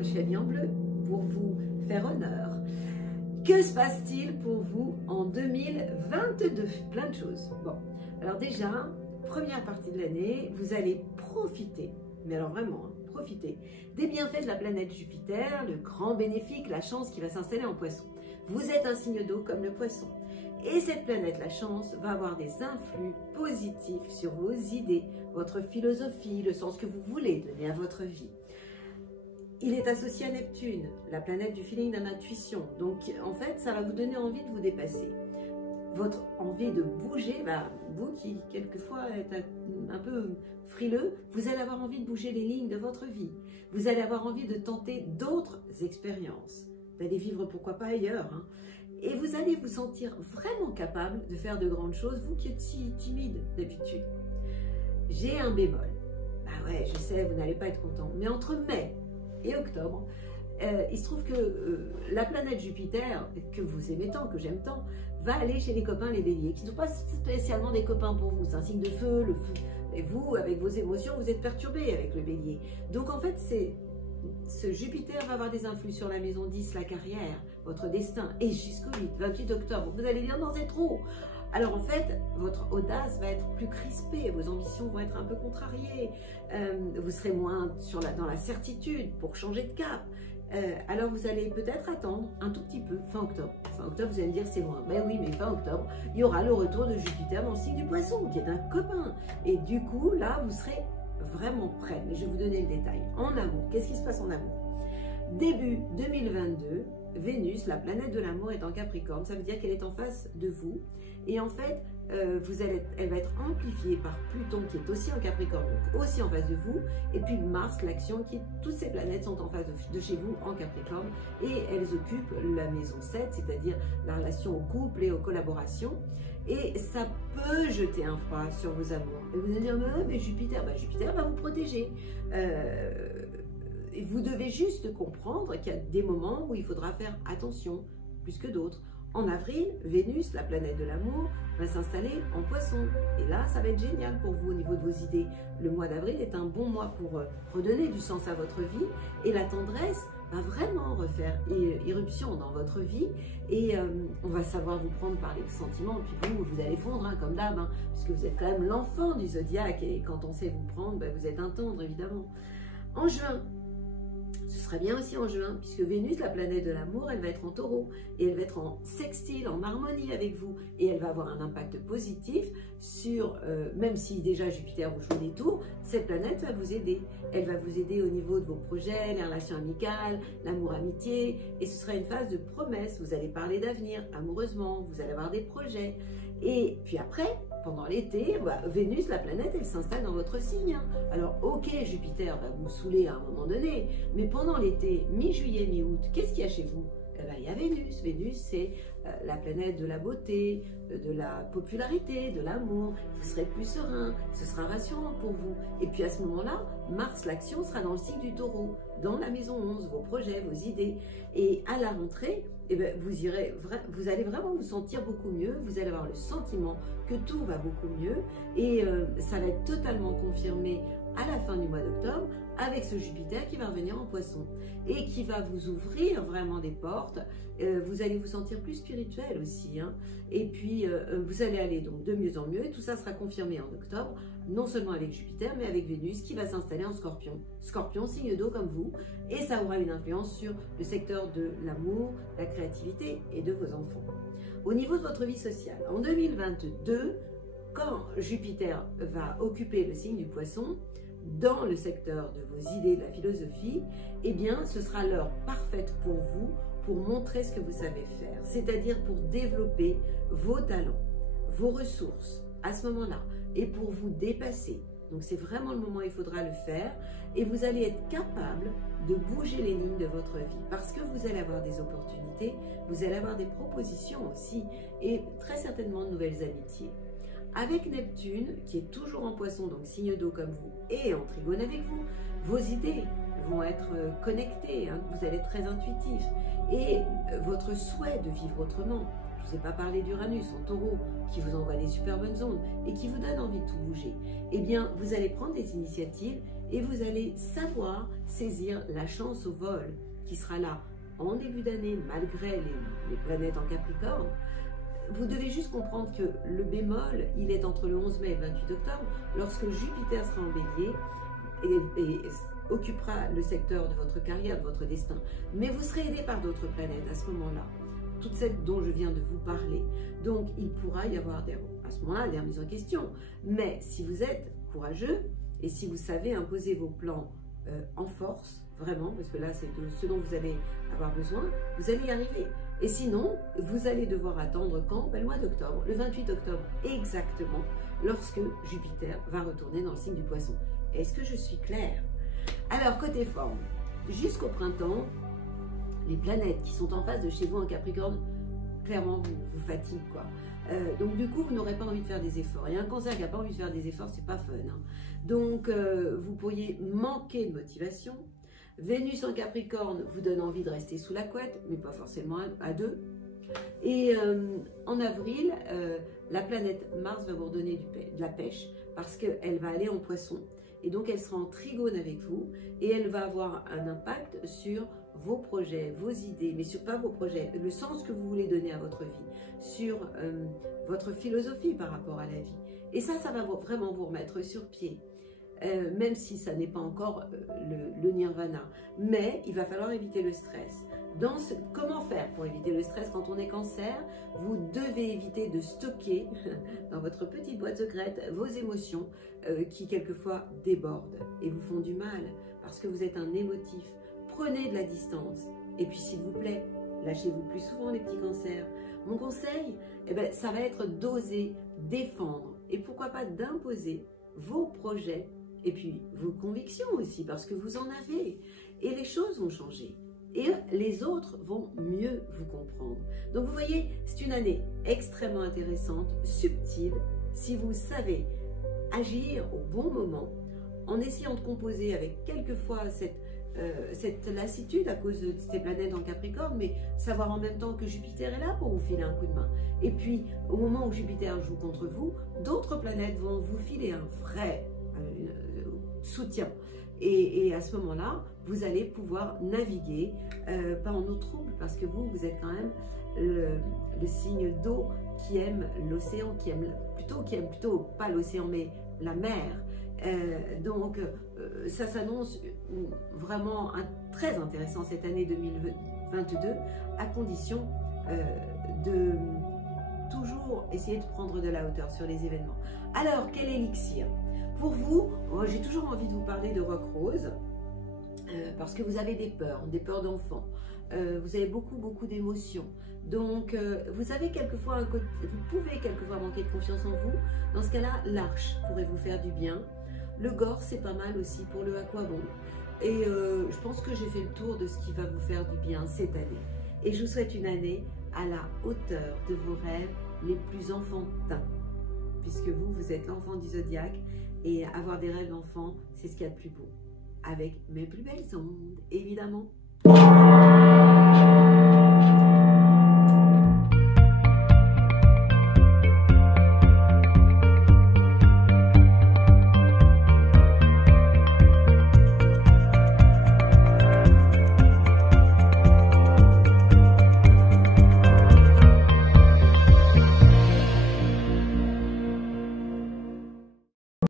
pourquoi je suis habillée en bleu? Pour vous faire honneur. Que se passe-t-il pour vous en 2022? Plein de choses. Bon, alors déjà, première partie de l'année, vous allez profiter, mais alors vraiment, hein, profiter des bienfaits de la planète Jupiter, le grand bénéfique, la chance qui va s'installer en poisson. Vous êtes un signe d'eau comme le poisson. Et cette planète, la chance, va avoir des influx positifs sur vos idées, votre philosophie, le sens que vous voulez donner à votre vie. Il est associé à Neptune, la planète du feeling, de l'intuition. Donc, en fait, ça va vous donner envie de vous dépasser. Votre envie de bouger, vous qui, quelquefois, êtes un peu frileux, vous allez avoir envie de bouger les lignes de votre vie. Vous allez avoir envie de tenter d'autres expériences, d'aller vivre, pourquoi pas ailleurs, hein. Et vous allez vous sentir vraiment capable de faire de grandes choses, vous qui êtes si timide d'habitude. J'ai un bémol. Bah ouais, je sais, vous n'allez pas être content. Mais entre mai et octobre, il se trouve que la planète Jupiter, que vous aimez tant, que j'aime tant, va aller chez les copains les béliers, qui ne sont pas spécialement des copains pour vous. C'est un signe de feu, le feu. Et vous, avec vos émotions, vous êtes perturbé avec le bélier. Donc en fait, ce Jupiter va avoir des influx sur la maison 10, la carrière, votre destin, et jusqu'au 28 octobre. Vous allez dire non, c'est trop. Alors en fait, votre audace va être plus crispée, vos ambitions vont être un peu contrariées, vous serez moins dans la certitude pour changer de cap. Alors vous allez peut-être attendre un tout petit peu, fin octobre. Fin octobre, vous allez me dire c'est loin. Ben oui, mais fin octobre, il y aura le retour de Jupiter dans le signe du poisson, qui est un copain. Et du coup, là, vous serez vraiment prêt. Mais je vais vous donner le détail. En amour, qu'est-ce qui se passe en amour? Début 2022, Vénus, la planète de l'amour, est en Capricorne. Ça veut dire qu'elle est en face de vous. Et en fait, elle va être amplifiée par Pluton, qui est aussi en Capricorne, donc aussi en face de vous. Et puis Mars, l'action, toutes ces planètes sont en face de chez vous en Capricorne. Et elles occupent la maison 7, c'est-à-dire la relation au couple et aux collaborations. Et ça peut jeter un froid sur vos amours. Et vous allez dire, mais Jupiter, Jupiter va vous protéger. Et vous devez juste comprendre qu'il y a des moments où il faudra faire attention, plus que d'autres. En avril, Vénus, la planète de l'amour, va s'installer en Poisson. Et là, ça va être génial pour vous au niveau de vos idées. Le mois d'avril est un bon mois pour redonner du sens à votre vie. Et la tendresse va vraiment refaire irruption dans votre vie. Et on va savoir vous prendre par les sentiments. Puis vous allez fondre, hein, comme d'hab, hein, puisque vous êtes quand même l'enfant du zodiaque. Et quand on sait vous prendre, vous êtes un tendre, évidemment. En juin, ce sera bien aussi en juin, puisque Vénus, la planète de l'amour, elle va être en taureau et elle va être en sextile, en harmonie avec vous et elle va avoir un impact positif sur, même si déjà Jupiter vous joue des tours, cette planète va vous aider. Elle va vous aider au niveau de vos projets, les relations amicales, l'amour-amitié et ce sera une phase de promesse. Vous allez parler d'avenir amoureusement, vous allez avoir des projets et puis après, pendant l'été, Vénus, la planète, elle s'installe dans votre signe. Alors, ok, Jupiter va vous saouler à un moment donné, mais pendant l'été, mi-juillet, mi-août, qu'est-ce qu'il y a chez vous? Il y a Vénus. Vénus, c'est la planète de la beauté, de la popularité, de l'amour. Vous serez plus serein, ce sera rassurant pour vous. Et puis à ce moment-là, Mars, l'action, sera dans le signe du taureau, dans la maison 11, vos projets, vos idées. Et à la rentrée, vous allez vraiment vous sentir beaucoup mieux. Vous allez avoir le sentiment que tout va beaucoup mieux. Et ça va être totalement confirmé à la fin du mois d'octobre avec ce Jupiter qui va revenir en Poisson et qui va vous ouvrir vraiment des portes. Vous allez vous sentir plus spirituel aussi, hein. Et puis vous allez aller donc de mieux en mieux et tout ça sera confirmé en octobre, non seulement avec Jupiter mais avec Vénus qui va s'installer en Scorpion. Scorpion, signe d'eau comme vous, et ça aura une influence sur le secteur de l'amour, la créativité et de vos enfants. Au niveau de votre vie sociale, en 2022, quand Jupiter va occuper le signe du Poisson, dans le secteur de vos idées, de la philosophie, eh bien, ce sera l'heure parfaite pour vous pour montrer ce que vous savez faire, c'est-à-dire pour développer vos talents, vos ressources à ce moment-là et pour vous dépasser. Donc, c'est vraiment le moment où il faudra le faire et vous allez être capable de bouger les lignes de votre vie parce que vous allez avoir des opportunités, vous allez avoir des propositions aussi et très certainement de nouvelles amitiés. Avec Neptune, qui est toujours en Poisson, donc signe d'eau comme vous, et en trigone avec vous, vos idées vont être connectées, hein, vous allez être très intuitif, et votre souhait de vivre autrement. Je ne vous ai pas parlé d'Uranus en taureau, qui vous envoie des super bonnes ondes, et qui vous donne envie de tout bouger. Eh bien, vous allez prendre des initiatives, et vous allez savoir saisir la chance au vol qui sera là en début d'année malgré les planètes en Capricorne. Vous devez juste comprendre que le bémol, il est entre le 11 mai et le 28 octobre, lorsque Jupiter sera en bélier et occupera le secteur de votre carrière, de votre destin. Mais vous serez aidé par d'autres planètes à ce moment-là, toutes celles dont je viens de vous parler. Donc, il pourra y avoir à ce moment-là des remises en question. Mais si vous êtes courageux et si vous savez imposer vos plans en force, vraiment, parce que là, c'est de ce dont vous allez avoir besoin, vous allez y arriver. Et sinon, vous allez devoir attendre quand? Ben, le mois d'octobre, le 28 octobre exactement, lorsque Jupiter va retourner dans le signe du Poisson. Est-ce que je suis claire? Alors, côté forme, jusqu'au printemps, les planètes qui sont en face de chez vous en Capricorne, clairement, vous fatiguent, quoi. Donc, du coup, vous n'aurez pas envie de faire des efforts. Et un Cancer qui n'a pas envie de faire des efforts, c'est pas fun, hein. Donc, vous pourriez manquer de motivation. Vénus en Capricorne vous donne envie de rester sous la couette, mais pas forcément à deux. Et en avril, la planète Mars va vous redonner de la pêche parce qu'elle va aller en Poisson. Et donc, elle sera en trigone avec vous et elle va avoir un impact sur vos projets, vos idées, mais pas vos projets, le sens que vous voulez donner à votre vie, sur votre philosophie par rapport à la vie. Et ça va vraiment vous remettre sur pied. Même si ça n'est pas encore le nirvana. Mais il va falloir éviter le stress. Comment faire pour éviter le stress quand on est Cancer? Vous devez éviter de stocker dans votre petite boîte secrète vos émotions qui quelquefois débordent et vous font du mal parce que vous êtes un émotif. Prenez de la distance et puis s'il vous plaît, lâchez-vous plus souvent les petits Cancers. Mon conseil, ça va être d'oser défendre et pourquoi pas d'imposer vos projets et puis vos convictions aussi, parce que vous en avez. Et les choses vont changer. Et les autres vont mieux vous comprendre. Donc vous voyez, c'est une année extrêmement intéressante, subtile, si vous savez agir au bon moment, en essayant de composer avec quelquefois cette lassitude à cause de ces planètes en Capricorne, mais savoir en même temps que Jupiter est là pour vous filer un coup de main. Et puis, au moment où Jupiter joue contre vous, d'autres planètes vont vous filer un vrai soutien. Et à ce moment-là, vous allez pouvoir naviguer, pas en eau trouble, parce que vous êtes quand même le signe d'eau qui aime l'océan, qui aime plutôt, pas l'océan, mais la mer. Donc, ça s'annonce vraiment très intéressant cette année 2022, à condition de toujours essayer de prendre de la hauteur sur les événements. Alors, quel élixir? Pour vous, j'ai toujours envie de vous parler de Rock Rose, parce que vous avez des peurs d'enfants. Vous avez beaucoup d'émotions. Donc, vous avez quelquefois vous pouvez quelquefois manquer de confiance en vous. Dans ce cas-là, l'arche pourrait vous faire du bien. Le Gore, c'est pas mal aussi pour le aquabond. Et je pense que j'ai fait le tour de ce qui va vous faire du bien cette année. Et je vous souhaite une année à la hauteur de vos rêves les plus enfantins. Puisque vous êtes l'enfant du zodiaque. Et avoir des rêves d'enfant, c'est ce qu'il y a de plus beau. Avec mes plus belles ondes, évidemment.